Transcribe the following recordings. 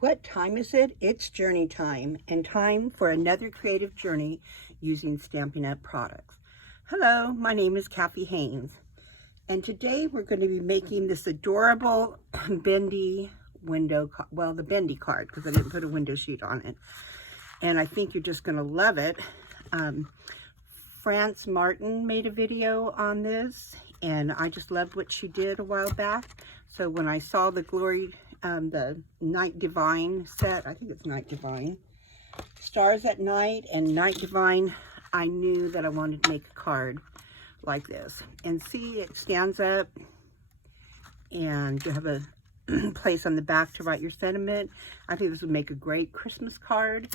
What time is it? It's journey time, and time for another creative journey using Stampin' Up! Products. Hello, my name is Kathy Haynes, and today we're going to be making this adorable Bendy window, well, the Bendy card, because I didn't put a window sheet on it, and I think you're just going to love it. France Martin made a video on this, and I just loved what she did a while back. So when I saw the the Night Divine set, I think it's Night Divine, Stars at Night and Night Divine, I knew that I wanted to make a card like this. And see, it stands up, and you have a place on the back to write your sentiment. I think this would make a great Christmas card.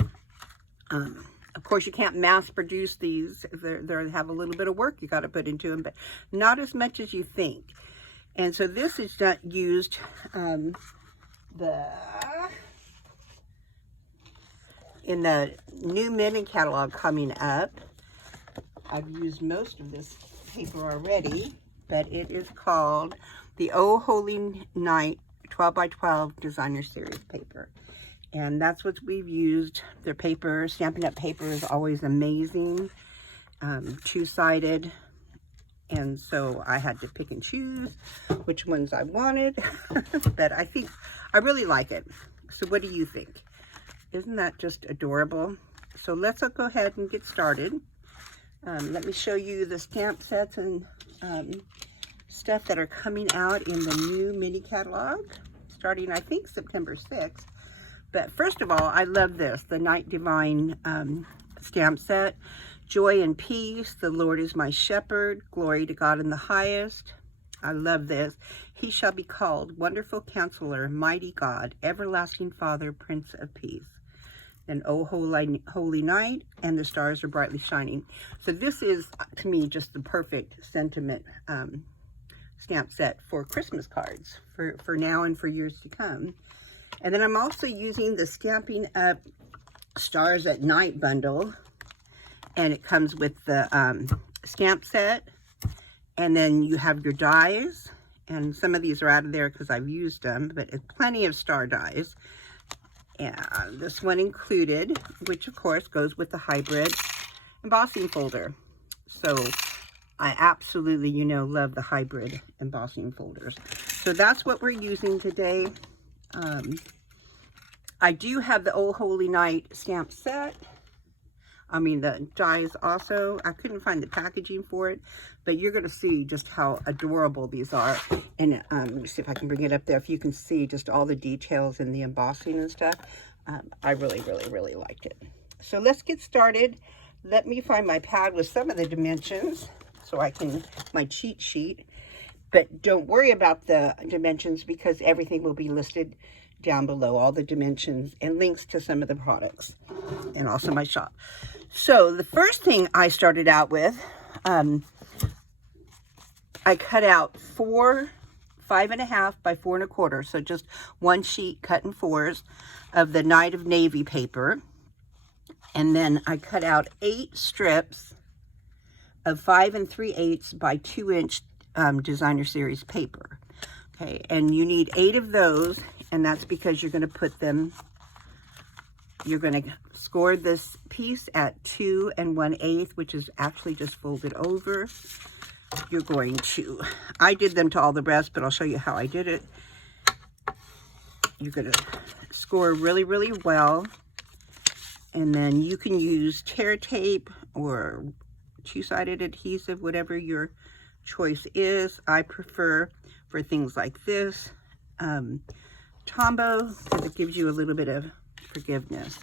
Of course, you can't mass produce these. They have a little bit of work you got to put into them, but not as much as you think. And so this is not used in the new mini catalog coming up. I've used most of this paper already, but it is called the Oh Holy Night 12 by 12 Designer Series paper. And that's what we've used. Their paper, Stampin' Up! Paper is always amazing, two-sided. And so I had to pick and choose which ones I wanted, but I think I really like it. So what do you think? Isn't that just adorable? So let's go ahead and get started. Let me show you the stamp sets and stuff that are coming out in the new mini catalog, starting I think September 6th. But first of all, I love this, the Night Divine stamp set. Joy and peace, the Lord is my shepherd, glory to God in the highest. I love this. He shall be called Wonderful Counselor, Mighty God, Everlasting Father, Prince of Peace. And Oh Holy Night, and the stars are brightly shining. So this is, to me, just the perfect sentiment stamp set for Christmas cards, for now and for years to come. And then I'm also using the Stampin' Up! Stars at Night bundle. And it comes with the stamp set, and then you have your dies, and some of these are out of there because I've used them, but it's plenty of star dies. And this one included, which of course goes with the hybrid embossing folder. So I absolutely, love the hybrid embossing folders. So that's what we're using today. I do have the Oh Holy Night stamp set. I mean, the dies also. I couldn't find the packaging for it, but you're going to see just how adorable these are. And let me see if I can bring it up there. If you can see just all the details in the embossing and stuff, I really, really, really liked it. So let's get started. Let me find my pad with some of the dimensions so I can, my cheat sheet. But don't worry about the dimensions because everything will be listed down below, all the dimensions and links to some of the products and also my shop. So the first thing I started out with, I cut out 5.5 by 4 1/4, so just one sheet cut in 4s of the Night of Navy paper. And then I cut out 8 strips of 5 3/8 by 2-inch Designer Series paper. Okay, and you need 8 of those, and that's because you're going to put them, you're going to score this piece at 2 1/8, which is actually just folded over. You're going to, I did them to all the rest, but I'll show you how I did it. You're going to score really, really well, and then you can use tear tape or two-sided adhesive, whatever your choice is. I prefer for things like this Tombow, because it gives you a little bit of forgiveness.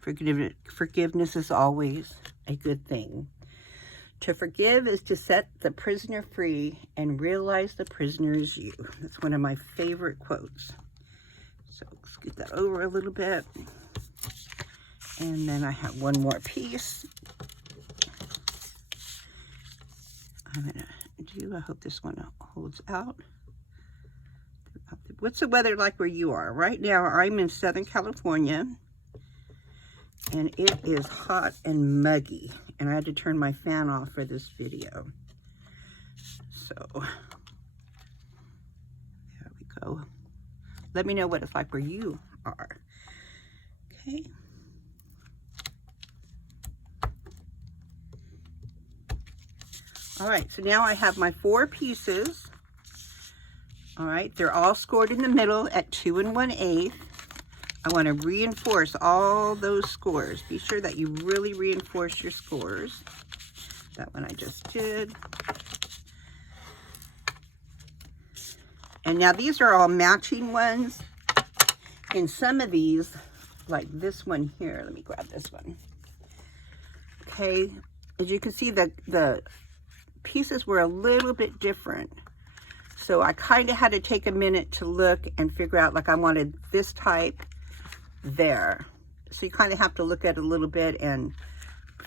Forgiveness is always a good thing. To forgive is to set the prisoner free and realize the prisoner is you. That's one of my favorite quotes. So scoot that over a little bit. And then I have one more piece. I'm going to do, I hope this one holds out. What's the weather like where you are? Right now, I'm in Southern California, and it is hot and muggy, and I had to turn my fan off for this video. So, there we go. Let me know what it's like where you are. Okay. All right, so now I have my 4 pieces. All right, they're all scored in the middle at 2 1/8. I want to reinforce all those scores. Be sure that you really reinforce your scores. That one I just did. And now these are all matching ones. And some of these, like this one here, let me grab this one. Okay, as you can see, the pieces were a little bit different. So I kind of had to take a minute to look and figure out, like I wanted this type there. So you kind of have to look at it a little bit and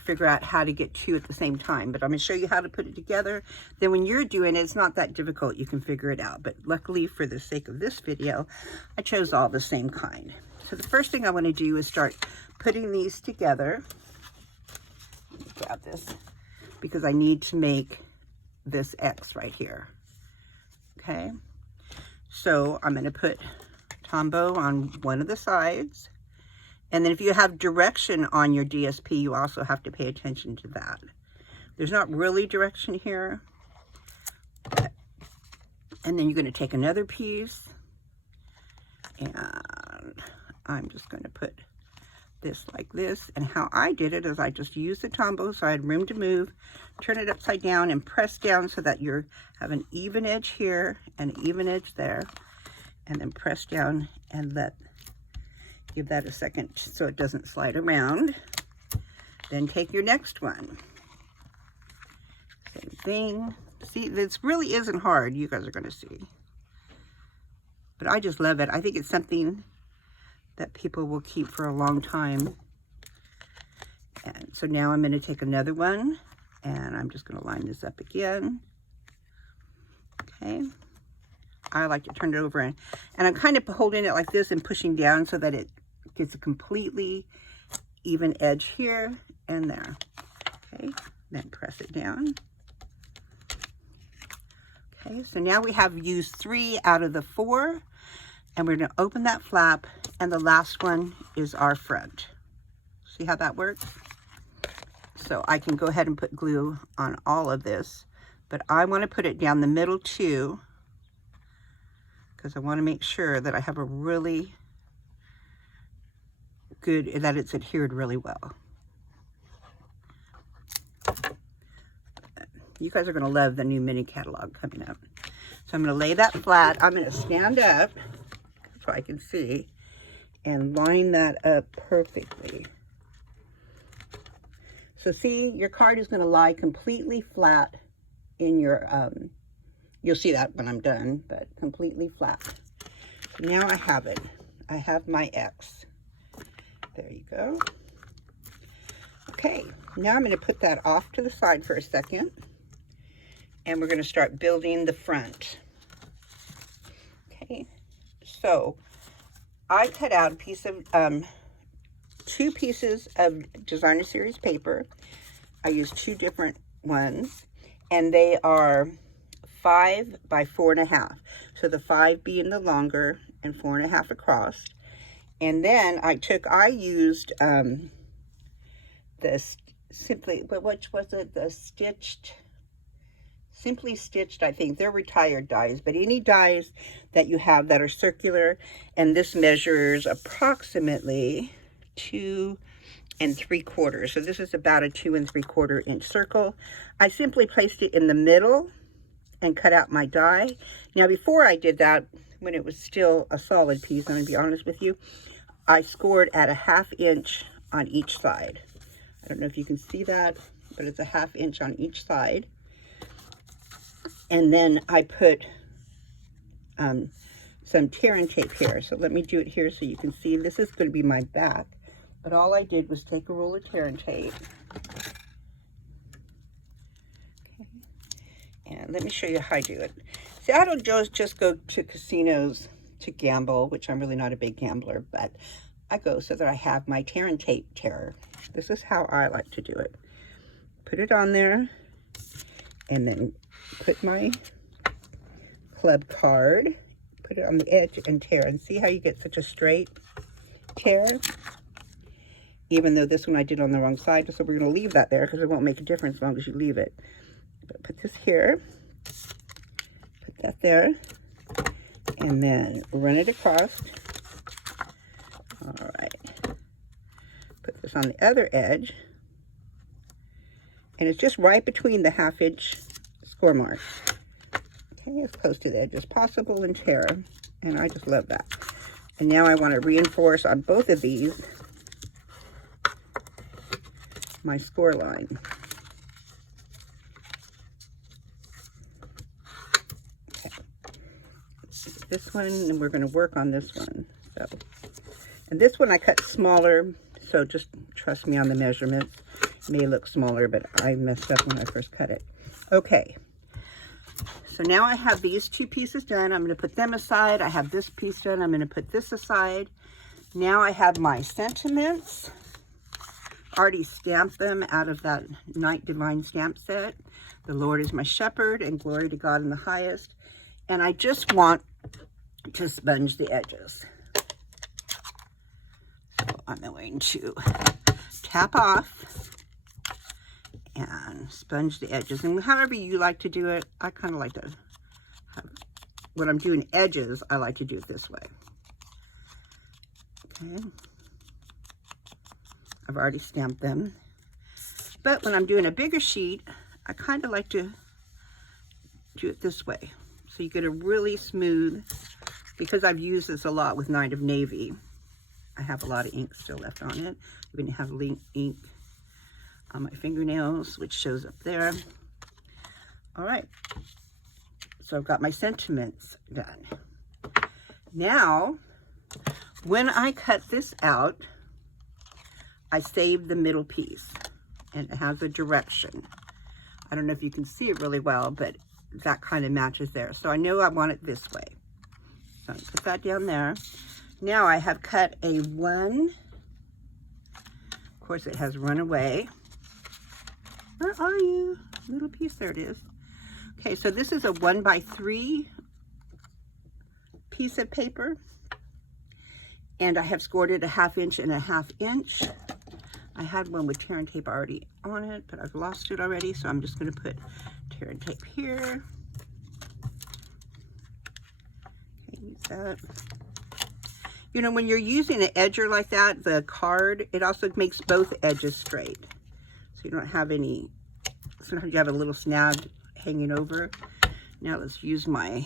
figure out how to get 2 at the same time. But I'm going to show you how to put it together. Then when you're doing it, it's not that difficult. You can figure it out. But luckily, for the sake of this video, I chose all the same kind. So the first thing I want to do is start putting these together. Let me grab this because I need to make this X right here. Okay, so I'm going to put Tombow on one of the sides. And then if you have direction on your DSP, you also have to pay attention to that. There's not really direction here. And then you're going to take another piece. And I'm just going to put this like this. And how I did it is I just used the Tombow so I had room to move. Turn it upside down and press down so that you have an even edge here and an even edge there. And then press down and give that a second so it doesn't slide around. Then take your next one. Same thing. See, this really isn't hard. You guys are going to see. But I just love it. I think it's something that people will keep for a long time. And so now I'm going to take another one and I'm just going to line this up again. Okay. I like to turn it over and I'm kind of holding it like this and pushing down so that it gets a completely even edge here and there. Okay, then press it down. Okay, so now we have used 3 out of the 4 and we're going to open that flap and the last one is our front. See how that works? So I can go ahead and put glue on all of this, but I want to put it down the middle too, because I want to make sure that I have a really good, that it's adhered really well. You guys are going to love the new mini catalog coming up. So I'm going to lay that flat. I'm going to stand up so I can see and line that up perfectly. So see, your card is going to lie completely flat in your, you'll see that when I'm done, but completely flat. So now I have it. I have my X. There you go. Okay, now I'm going to put that off to the side for a second. And we're going to start building the front. Okay, so I cut out a piece of, 2 pieces of designer series paper. I used 2 different ones. And they are 5 by 4.5. So the 5 being the longer and 4.5 across. And then I used this Simply, but which was it? The Simply Stitched, I think. They're retired dies, but any dies that you have that are circular, and this measures approximately 2 3/4. So this is about a 2 3/4 inch circle. I simply placed it in the middle and cut out my die. Now before I did that, when it was still a solid piece, I'm going to be honest with you, I scored at a 1/2 inch on each side. I don't know if you can see that, but it's a 1/2 inch on each side. And then I put some tear and tape here. So let me do it here so you can see. This is going to be my back. But all I did was take a roll of tear and tape. Okay. And let me show you how I do it. See, I don't just go to casinos to gamble, which I'm really not a big gambler, but I go so that I have my tear and tape terror. This is how I like to do it. Put it on there, and then put my club card, put it on the edge and tear. And see how you get such a straight tear? Even though this one I did on the wrong side, so we're going to leave that there because it won't make a difference as long as you leave it. But put this here, put that there, and then run it across. All right. Put this on the other edge. And it's just right between the 1/2 inch score mark. Okay, as close to the edge as possible and tear. And I just love that. And now I want to reinforce on both of these my score line. Okay. This one, and we're going to work on this one. So, and this one I cut smaller, so just trust me on the measurements. It may look smaller, but I messed up when I first cut it. Okay. So now I have these 2 pieces done. I'm going to put them aside. I have this piece done. I'm going to put this aside. Now I have my sentiments. Already stamped them out of that Night Divine stamp set. The Lord is my shepherd and glory to God in the highest. And I just want to sponge the edges. So I'm going to tap off and sponge the edges. And however you like to do it, I kind of like to have, when I'm doing edges, I like to do it this way. Okay. I've already stamped them. But when I'm doing a bigger sheet, I kind of like to do it this way. So you get a really smooth, because I've used this a lot with Night of Navy. I have a lot of ink still left on it. I'm going to have ink on my fingernails, which shows up there. All right. So I've got my sentiments done. Now, when I cut this out, I saved the middle piece, and it has a direction. I don't know if you can see it really well, but that kind of matches there. So I know I want it this way. So I'm gonna put that down there. Now I have cut a 1. Of course, it has run away. Where are you? Little piece, there it is. Okay, so this is a 1x3 piece of paper. And I have scored it a 1/2 inch and a 1/2 inch. I had one with tear and tape already on it, but I've lost it already, so I'm just going to put tear and tape here. Okay, use that. You know, when you're using an edger like that, the card, it also makes both edges straight. So you don't have any, sometimes you have a little snag hanging over. Now let's use my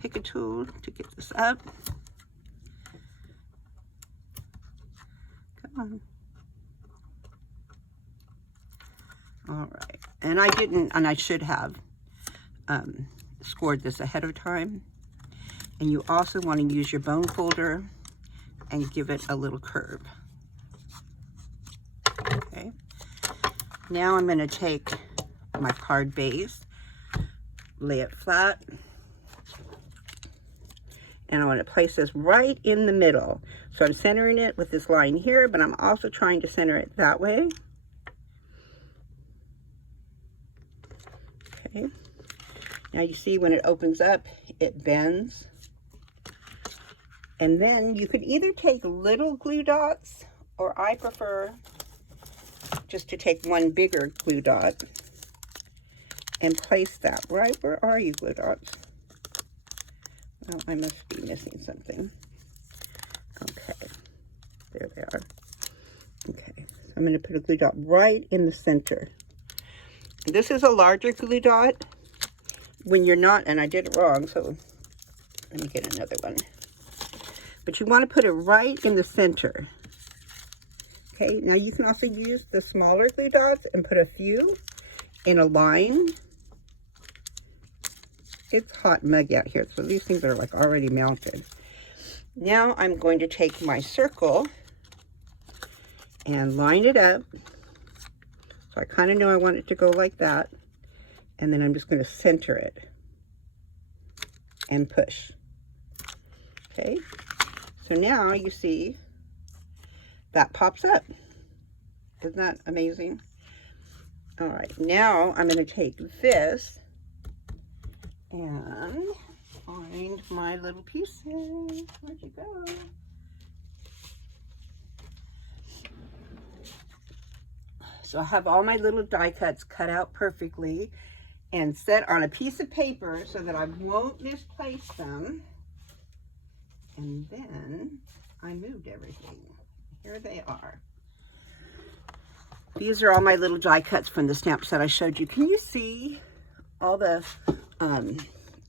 pick a tool to get this up. Come on. All right, and I didn't, and I should have scored this ahead of time. And you also want to use your bone folder and give it a little curve. Okay, now I'm going to take my card base, lay it flat, and I want to place this right in the middle. So I'm centering it with this line here, but I'm also trying to center it that way. Okay. Now you see when it opens up, it bends. And then you could either take little glue dots, or I prefer just to take one bigger glue dot and place that right. Where are you, glue dots? Oh, I must be missing something. Okay, there they are. Okay, so I'm going to put a glue dot right in the center. This is a larger glue dot. When you're not, and I did it wrong, so let me get another one. But you want to put it right in the center. Okay, now you can also use the smaller glue dots and put a few in a line. It's hot and muggy out here, so these things are like already melted. Now I'm going to take my circle and line it up. So I kind of know I want it to go like that. And then I'm just going to center it and push. Okay, so now you see that pops up. Isn't that amazing? All right, now I'm going to take this and find my little pieces. Where'd you go? So I have all my little die cuts cut out perfectly and set on a piece of paper so that I won't misplace them. And then I moved everything. Here they are. These are all my little die cuts from the stamp set I showed you. Can you see all the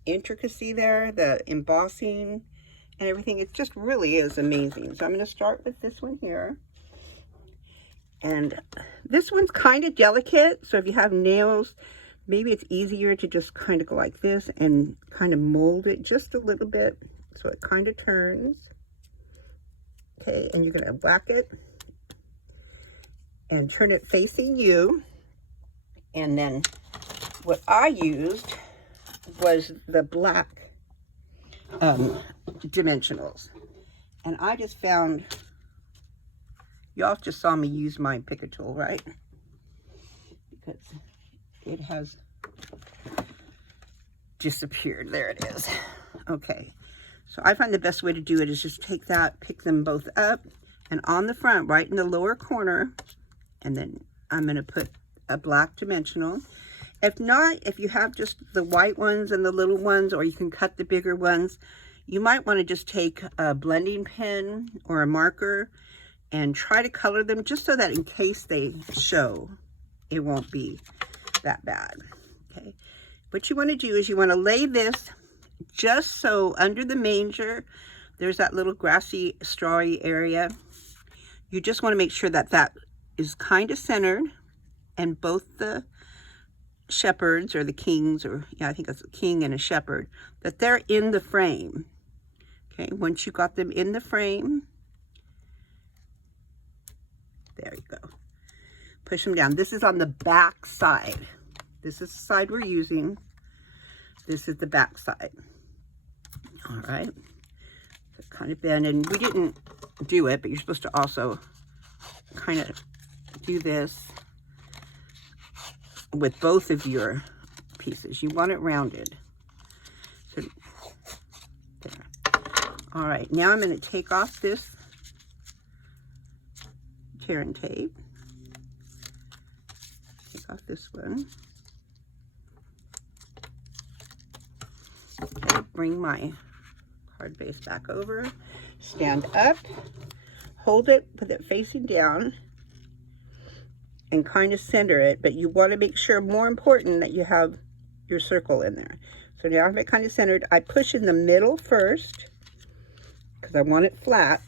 intricacy there, the embossing and everything? It just really is amazing. So I'm going to start with this one here. And this one's kind of delicate, so if you have nails, maybe it's easier to just kind of go like this and kind of mold it just a little bit so it kind of turns. Okay, and you're going to whack it and turn it facing you. And then what I used was the black dimensionals. And I just found, y'all just saw me use my picker tool, right? Because it has disappeared. There it is. Okay, so I find the best way to do it is just take that, pick them both up, and on the front, right in the lower corner, and then I'm going to put a black dimensional. If not, if you have just the white ones and the little ones, or you can cut the bigger ones, you might want to just take a blending pen or a marker and try to color them just so that in case they show, it won't be that bad. Okay, what you want to do is you want to lay this just so under the manger, there's that little grassy, strawy area. You just want to make sure that that is kind of centered, and both the shepherds or the kings, or yeah, I think it's a king and a shepherd, that they're in the frame. Okay, once you got them in the frame, there you go. Push them down. This is on the back side. This is the side we're using. This is the back side. All right. So kind of bend, and we didn't do it, but you're supposed to also kind of do this with both of your pieces. You want it rounded. So, there. All right, now I'm going to take off this tear and tape. Take off this one. Okay, bring my card base back over. Stand up. Hold it with it facing down and kind of center it, but you want to make sure, more important, that you have your circle in there. So now I have it kind of centered. I push in the middle first because I want it flat,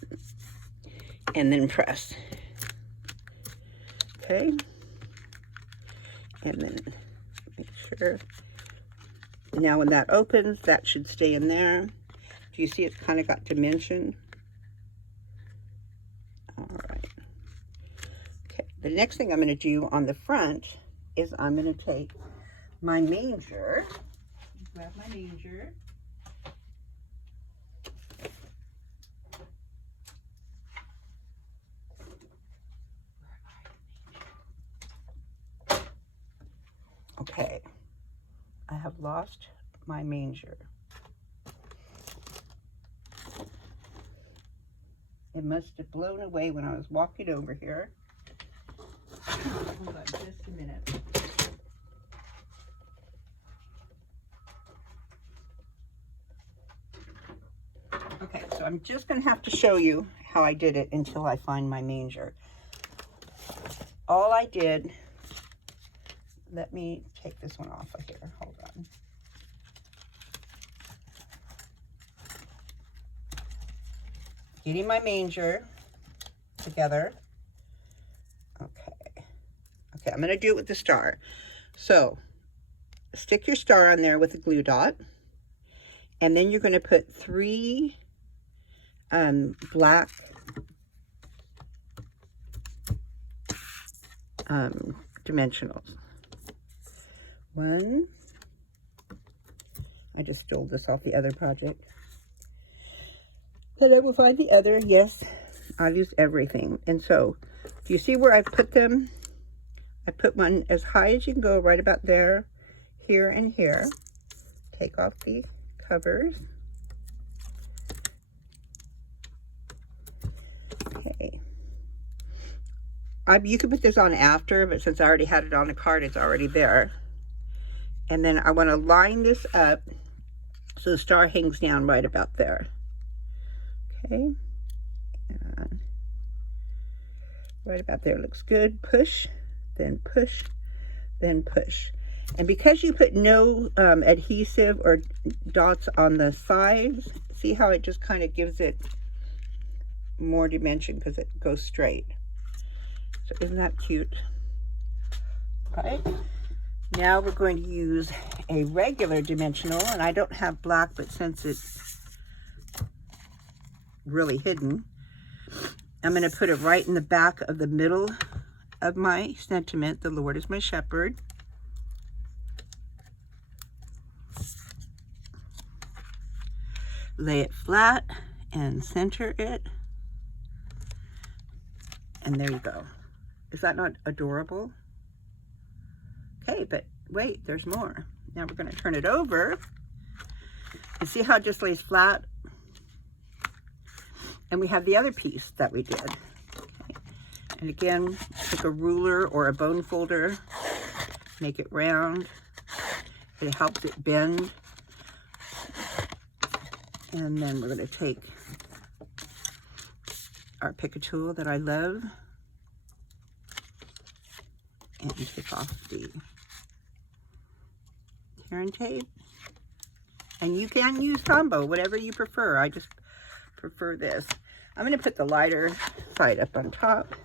and then press. Okay, and then make sure. Now when that opens, that should stay in there. Do you see it's kind of got dimension? All right. Okay, the next thing I'm going to do on the front is I'm going to take my manger. Grab my manger. Okay, I have lost my manger. It must have blown away when I was walking over here. Hold on just a minute. Okay, so I'm just going to have to show you how I did it until I find my manger. All I did, let me take this one off of here. Hold on. Getting my manger together. Okay. Okay, I'm going to do it with the star. So, stick your star on there with a glue dot. And then you're going to put 3 black dimensionals. 1. I just stole this off the other project. Then I will find the other. Yes, I've used everything. And so, do you see where I put them? I put one as high as you can go, right about there, here, and here. Take off the covers. Okay. You could put this on after, but since I already had it on the card, it's already there. And then I want to line this up so the star hangs down right about there. Okay. And right about there looks good. Push, then push, then push. And because you put no adhesive or dots on the sides, see how it just kind of gives it more dimension because it goes straight. So isn't that cute? All right. Now we're going to use a regular dimensional, and I don't have black, but since it's really hidden, I'm going to put it right in the back of the middle of my sentiment, the Lord is my shepherd. Lay it flat and center it. And there you go. Is that not adorable? Okay, but wait, there's more. Now we're going to turn it over. And see how it just lays flat? And we have the other piece that we did. Okay. And again, take a ruler or a bone folder, make it round. It helps it bend. And then we're going to take our pick a tool that I love and take off the tear and tape. And you can use Tombow, whatever you prefer. I just prefer this. I'm going to put the lighter side up on top.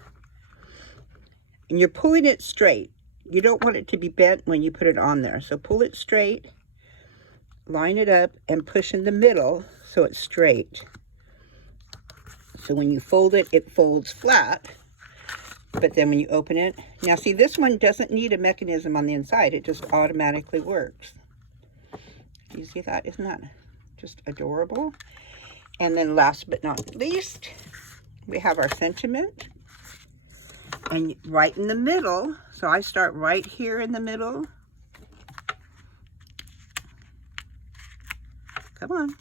And you're pulling it straight. You don't want it to be bent when you put it on there. So pull it straight, line it up, and push in the middle so it's straight. So when you fold it, it folds flat. But then when you open it, now see, this one doesn't need a mechanism on the inside. It just automatically works. Do you see that? Isn't that just adorable? And then last but not least, we have our sentiment. And right in the middle, so I start right here in the middle. Come on.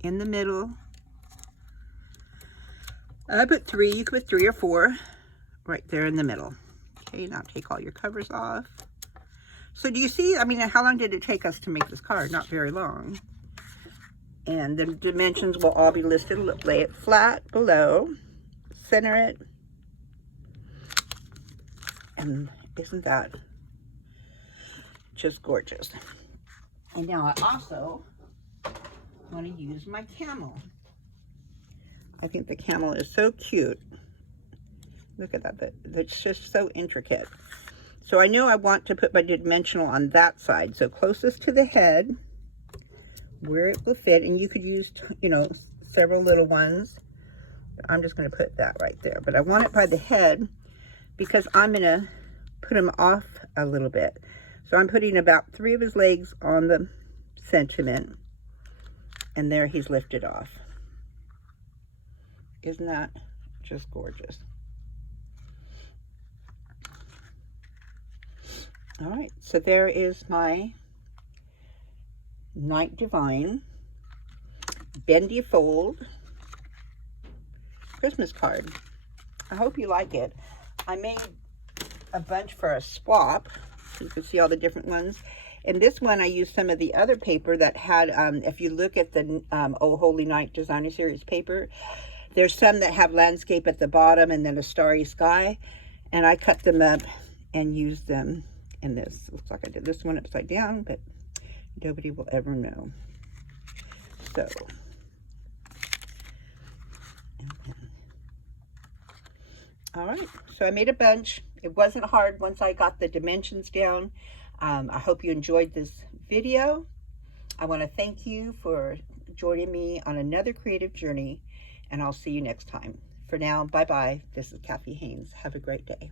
In the middle. I put 3, you could put 3 or 4 right there in the middle. Okay, now take all your covers off. So do you see, I mean, how long did it take us to make this card? Not very long. And the dimensions will all be listed. Lay it flat below, center it. And isn't that just gorgeous? And now I also want to use my camel. I think the camel is so cute. Look at that, that's just so intricate. So I know I want to put my dimensional on that side. So closest to the head, where it will fit. And you could use, you know, several little ones. I'm just going to put that right there. But I want it by the head because I'm going to put him off a little bit. So I'm putting about 3 of his legs on the sentiment. And there he's lifted off. Isn't that just gorgeous? All right, so there is my Night Divine Bendy Fold Christmas card. I hope you like it. I made a bunch for a swap, so you can see all the different ones. And this one, I used some of the other paper that had, if you look at the Oh Holy Night Designer Series paper, there's some that have landscape at the bottom and then a starry sky. And I cut them up and used them in this. Looks like I did this one upside down, but nobody will ever know. So, all right, so I made a bunch. It wasn't hard once I got the dimensions down. I hope you enjoyed this video. I want to thank you for joining me on another creative journey, and I'll see you next time. For now, bye-bye. This is Kathy Haynes. Have a great day.